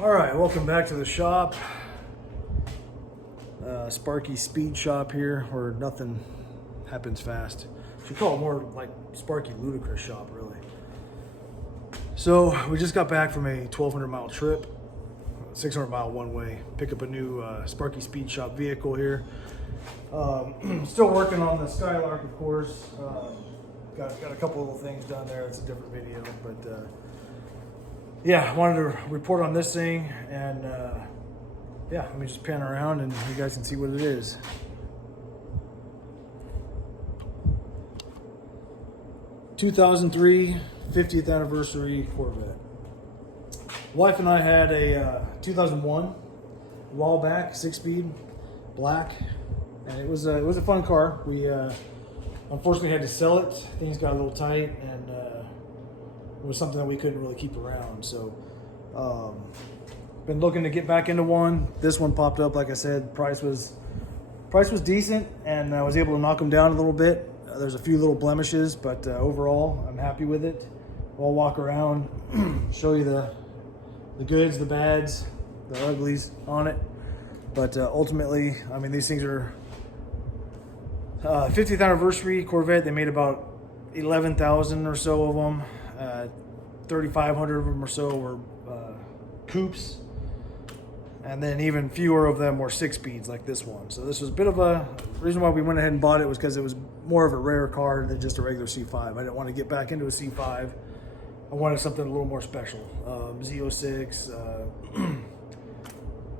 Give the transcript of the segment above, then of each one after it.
All right, welcome back to the shop. Sparky Speed Shop here, where nothing happens fast. Should call it more like Sparky Ludicrous Shop, really. So we just got back from a 1,200 mile trip, 600 mile one way. Pick up a new Sparky Speed Shop vehicle here. Still working on the Skylark, of course. Got a couple little things done there. It's a different video, but yeah, I wanted to report on this thing, and yeah, let me just pan around and you guys can see what it is. (2003) 50th anniversary Corvette. Wife and I had a 2001 a while back, 6-speed, black, and it was a fun car. We unfortunately had to sell it. Things got a little tight, and it was something that we couldn't really keep around. So been looking to get back into one. This one popped up, like I said. Price was decent, and I was able to knock them down a little bit. There's a few little blemishes, but overall I'm happy with it. I'll walk around, show you the goods, the bads, the uglies on it. But ultimately, I mean, these things are 50th anniversary Corvette. They made about 11,000 or so of them. 3,500 of them or so were coupes, and then even fewer of them were 6-speeds like this one. So this was a bit of a reason why we went ahead and bought it, was because it was more of a rare car than just a regular C5. I didn't want to get back into a C5. I wanted something a little more special. Z06,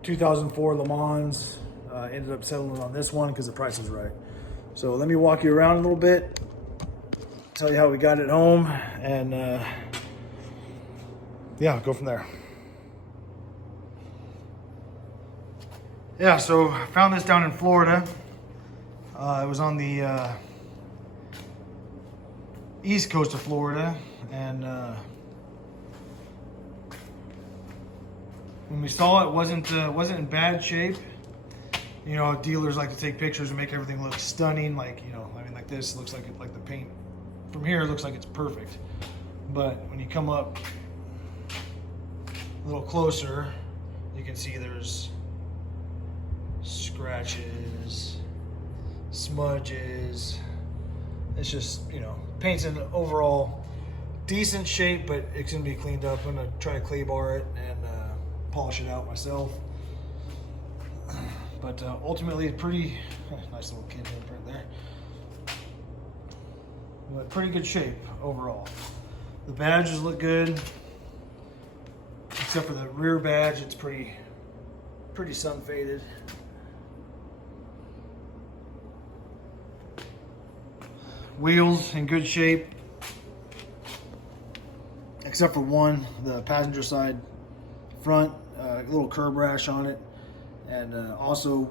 2004 Le Mans. Ended up settling on this one because the price was right. So let me walk you around a little bit, tell you how we got it home, and yeah, go from there. Yeah, so I found this down in Florida. It was on the east coast of Florida, and when we saw it, wasn't in bad shape. You know, dealers like to take pictures and make everything look stunning. Like, you know, I mean, like this looks like like the paint from here looks like it's perfect. But when you come up a little closer, you can see there's scratches, smudges. It's just, you know, paint's in overall decent shape, but it's gonna be cleaned up. I'm gonna try to clay bar it and polish it out myself. But ultimately, it's pretty nice little kid right there. But pretty good shape overall. The badges look good, except for the rear badge. It's pretty sun faded. Wheels in good shape, except for one, the passenger side front, a little curb rash on it. And also,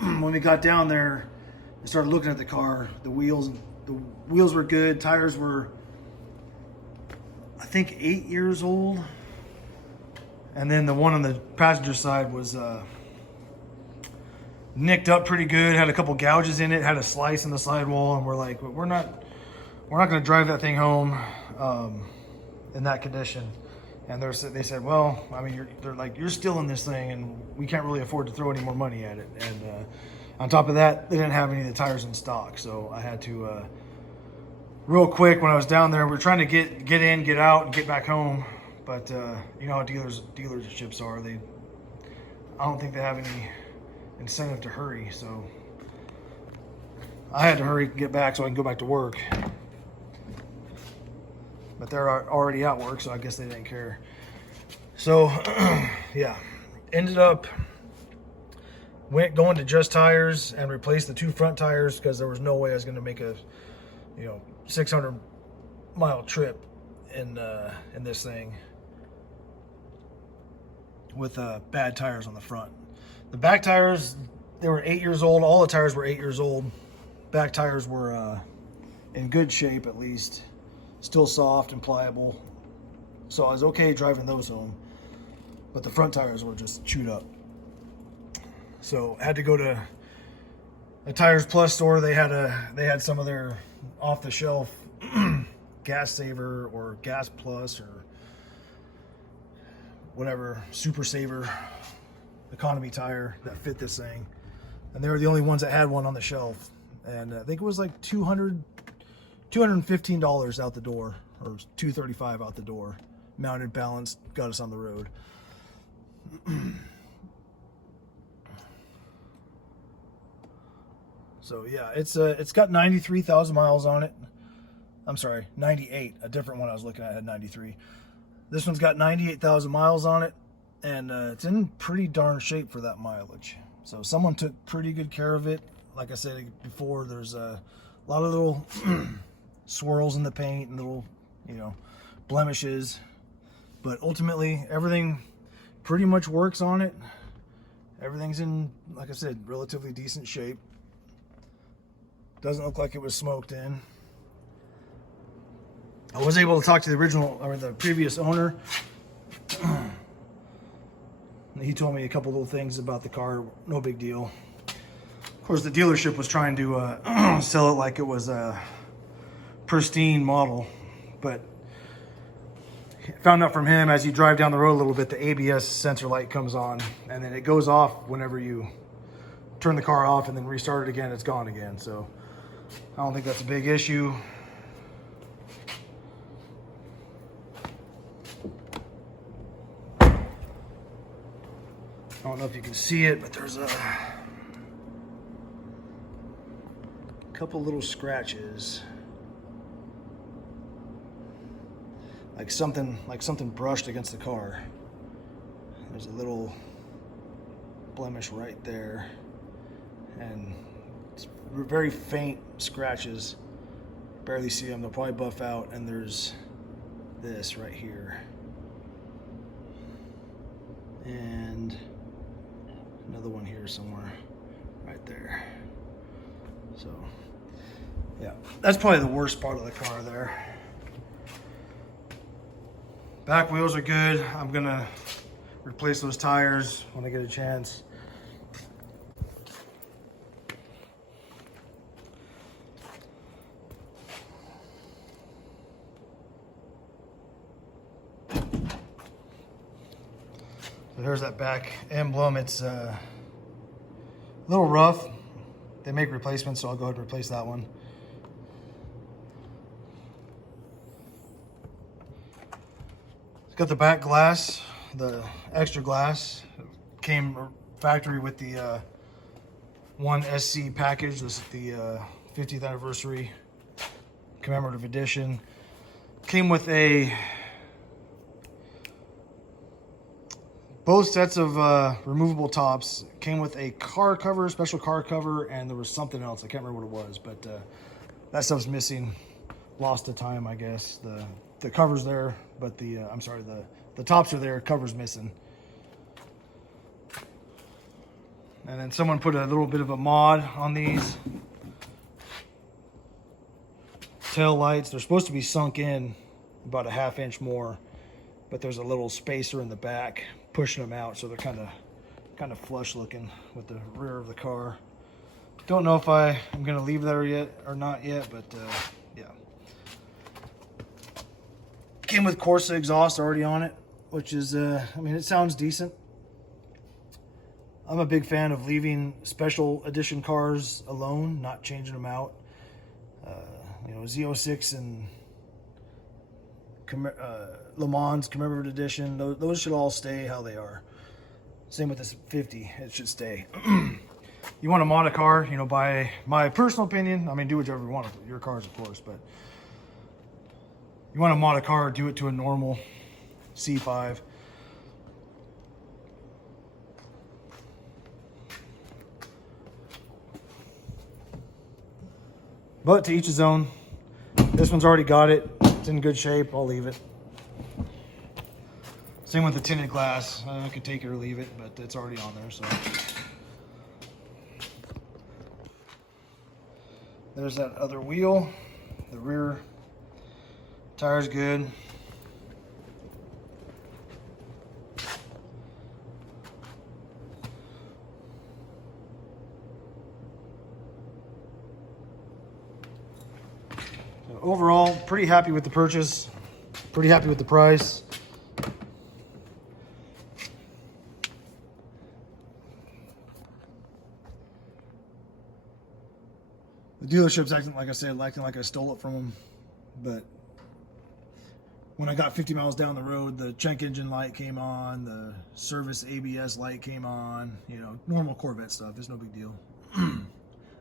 when we got down there and started looking at the car, the wheels were good. Tires were, I think, 8 years old. And then the one on the passenger side was nicked up pretty good, had a couple gouges in it, had a slice in the sidewall, and we're like, we're not going to drive that thing home in that condition. And they said, well, I mean, you're still in this thing, and we can't really afford to throw any more money at it. And on top of that, they didn't have any of the tires in stock, so I had to real quick when I was down there. We were trying to get in, get out, and get back home. But you know how dealerships are. I don't think they have any incentive to hurry, so I had to hurry and get back so I can go back to work. But they're already at work, so I guess they didn't care. So yeah, ended up going to Just Tires and replaced the 2 front tires, because there was no way I was going to make a 600 mile trip in this thing with bad tires on the front. The back tires, they were 8 years old. All the tires were 8 years old. Back tires were in good shape, at least. Still soft and pliable. So I was okay driving those home. But the front tires were just chewed up. So I had to go to a Tires Plus store. They had some of their off-the-shelf Gas Saver or Gas Plus or whatever Super Saver economy tire that fit this thing, and they were the only ones that had one on the shelf. And I think it was like $215 out the door, or $235 out the door. Mounted, balanced, got us on the road. So yeah, it's got 93,000 miles on it. I'm sorry, 98. A different one I was looking at had 93. This one's got 98,000 miles on it, and it's in pretty darn shape for that mileage. So someone took pretty good care of it. Like I said before, there's a lot of little swirls in the paint and little, blemishes. But ultimately, everything pretty much works on it. Everything's in, like I said, relatively decent shape. Doesn't look like it was smoked in. I was able to talk to the previous owner. He told me a couple little things about the car. No big deal. Of course, the dealership was trying to sell it like it was a pristine model, but found out from him, as you drive down the road a little bit, the ABS sensor light comes on, and then it goes off whenever you turn the car off, and then restart it again, it's gone again. So I don't think that's a big issue. I don't know if you can see it, but there's a couple little scratches. Like something brushed against the car. There's a little blemish right there. And it's very faint scratches. Barely see them, they'll probably buff out. And there's this right here. And another one here somewhere, right there. So, yeah, that's probably the worst part of the car there. Back wheels are good. I'm gonna replace those tires when I get a chance. So here's that back emblem. It's a little rough. They make replacements, so I'll go ahead and replace that one. Got the back glass, the extra glass. Came factory with the one SC package. This is the 50th anniversary commemorative edition. Came with both sets of removable tops. Came with a car cover, special car cover, and there was something else. I can't remember what it was, but that stuff's missing. Lost to time, I guess. The cover's there, but the tops are there, cover's missing. And then someone put a little bit of a mod on these tail lights. They're supposed to be sunk in about a ½ inch more, but there's a little spacer in the back pushing them out, so they're kind of flush looking with the rear of the car. Don't know if I'm gonna leave there yet or not yet, but yeah. Came with Corsa exhaust already on it, which is, it sounds decent. I'm a big fan of leaving special edition cars alone, not changing them out. Z06 and Le Mans commemorative edition, those should all stay how they are. Same with this 50, it should stay. You want to mod a car, by my personal opinion, do whichever you want with your cars, of course, but you want to mod a car, do it to a normal C5. But to each his own. This one's already got it. It's in good shape. I'll leave it. Same with the tinted glass. I could take it or leave it, but it's already on there. So there's that other wheel. The rear tire's good. So overall, pretty happy with the purchase. Pretty happy with the price. The dealership's acting, like I said, acting like I stole it from them. But when I got 50 miles down the road, the check engine light came on, the service ABS light came on, you know, normal Corvette stuff. It's no big deal.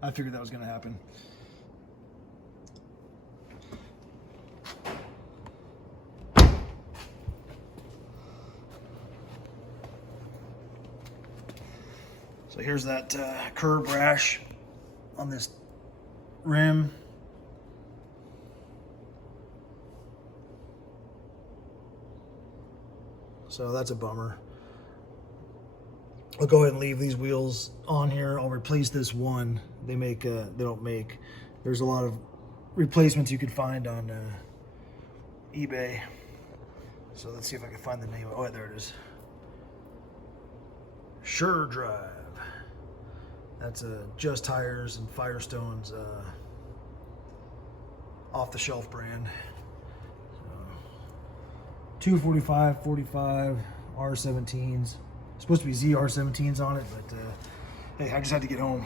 I figured that was going to happen. So here's that curb rash on this rim. So that's a bummer. I'll go ahead and leave these wheels on here. I'll replace this one. They don't make. There's a lot of replacements you could find on eBay. So let's see if I can find the name. Oh, there it is. Sure Drive. That's Just Tires and Firestone's off-the-shelf brand. 245, 45, R17s. Supposed to be ZR17s on it, but hey, I just had to get home.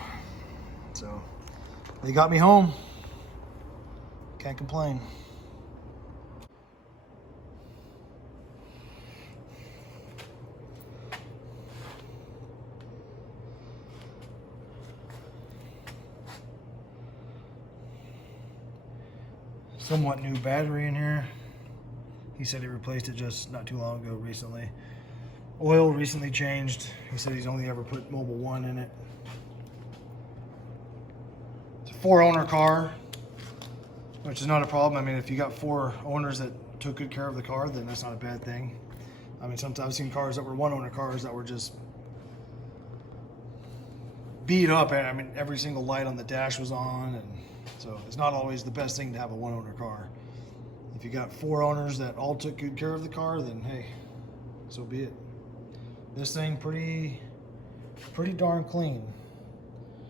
So they got me home. Can't complain. Somewhat new battery in here. He said he replaced it just not too long ago, recently. Oil recently changed. He said he's only ever put Mobil 1 in it. It's a 4-owner car, which is not a problem. I mean, if you got 4 owners that took good care of the car, then that's not a bad thing. I mean, sometimes I've seen cars that were 1-owner cars that were just beat up. I mean, every single light on the dash was on, and so it's not always the best thing to have a 1-owner car. If you got 4 owners that all took good care of the car, then hey, so be it. This thing pretty darn clean.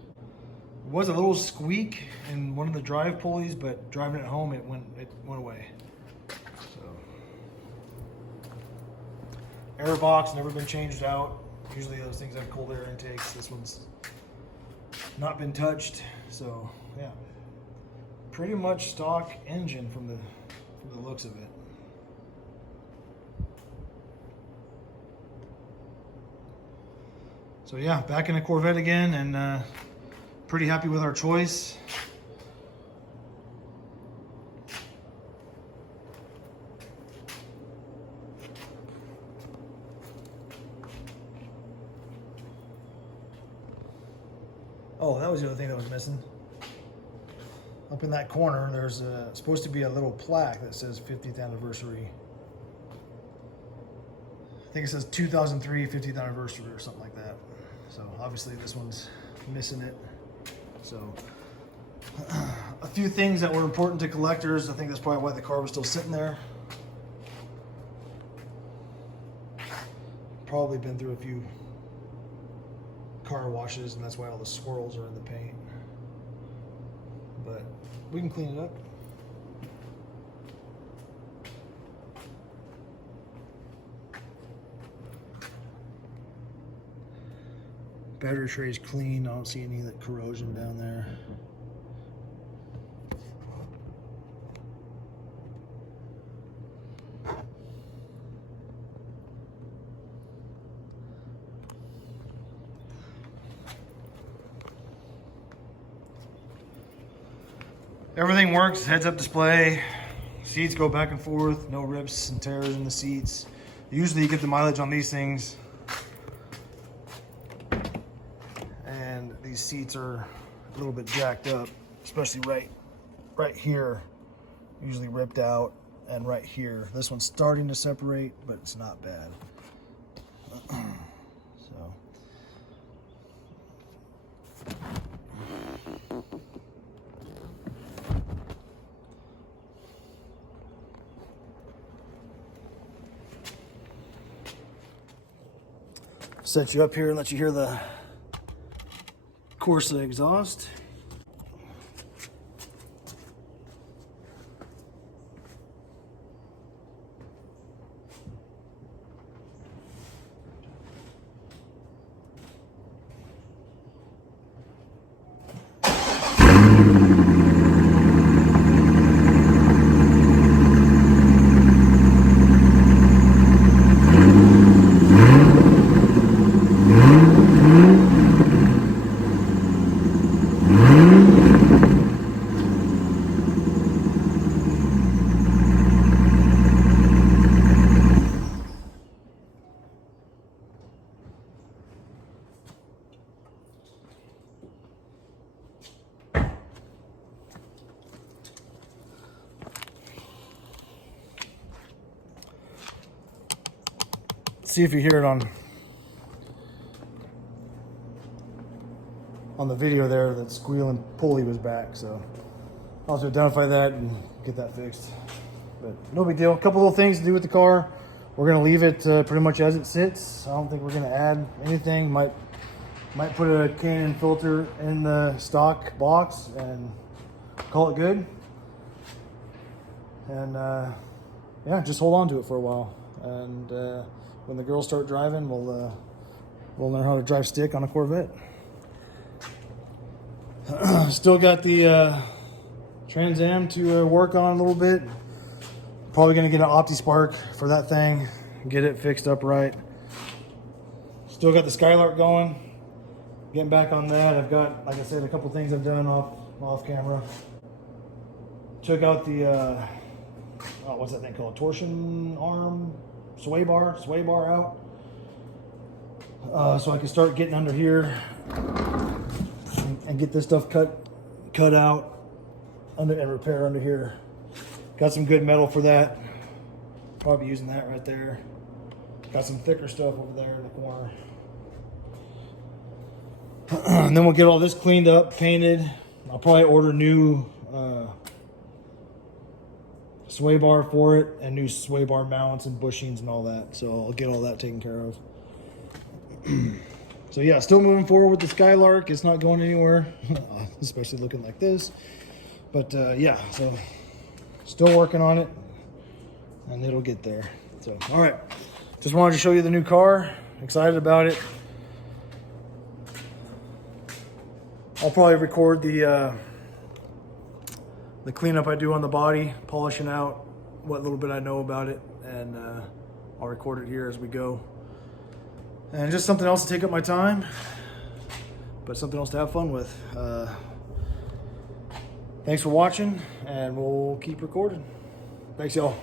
It was a little squeak in one of the drive pulleys, but driving it home, it went away. So, air box never been changed out. Usually those things have cold air intakes. This one's not been touched. So yeah, pretty much stock engine from the looks of it. So yeah, back in a Corvette again, and pretty happy with our choice. Oh, that was the other thing that was missing. Up in that corner, there's supposed to be a little plaque that says 50th anniversary. I think it says 2003 50th anniversary or something like that. So obviously this one's missing it. So a few things that were important to collectors. I think that's probably why the car was still sitting there. Probably been through a few car washes, and that's why all the swirls are in the paint. But we can clean it up. Battery tray is clean. I don't see any of that corrosion down there. Everything works, heads-up display, seats go back and forth, no rips and tears in the seats. Usually you get the mileage on these things, and these seats are a little bit jacked up, especially right here, usually ripped out, and right here. This one's starting to separate, but it's not bad. So. Set you up here and let you hear the Corsa exhaust. see if you hear it on the video there, that squealing pulley was back. So I'll have to identify that and get that fixed. But no big deal. A couple little things to do with the car. We're gonna leave it pretty much as it sits. I don't think we're gonna add anything. Might put a K&N filter in the stock box and call it good. And yeah, just hold on to it for a while. And when the girls start driving, we'll learn how to drive stick on a Corvette. Still got the Trans Am to work on a little bit. Probably gonna get an OptiSpark for that thing, get it fixed up right. Still got the Skylark going, getting back on that. I've got, like I said, a couple things I've done off camera. Took out the what's that thing called? Torsion arm, sway bar out. So I can start getting under here and get this stuff cut out and repair under here. Got some good metal for that. Probably using that right there. Got some thicker stuff over there in the corner. And then we'll get all this cleaned up, painted. I'll probably order new sway bar for it and new sway bar mounts and bushings and all that. So I'll get all that taken care of. So yeah, still moving forward with the Skylark. It's not going anywhere, especially looking like this. But yeah, so still working on it, and it'll get there. So, all right, just wanted to show you the new car. Excited about it. I'll probably record the cleanup I do on the body, polishing out what little bit I know about it, and I'll record it here as we go. And just something else to take up my time, but something else to have fun with. Thanks for watching, and we'll keep recording. Thanks, y'all.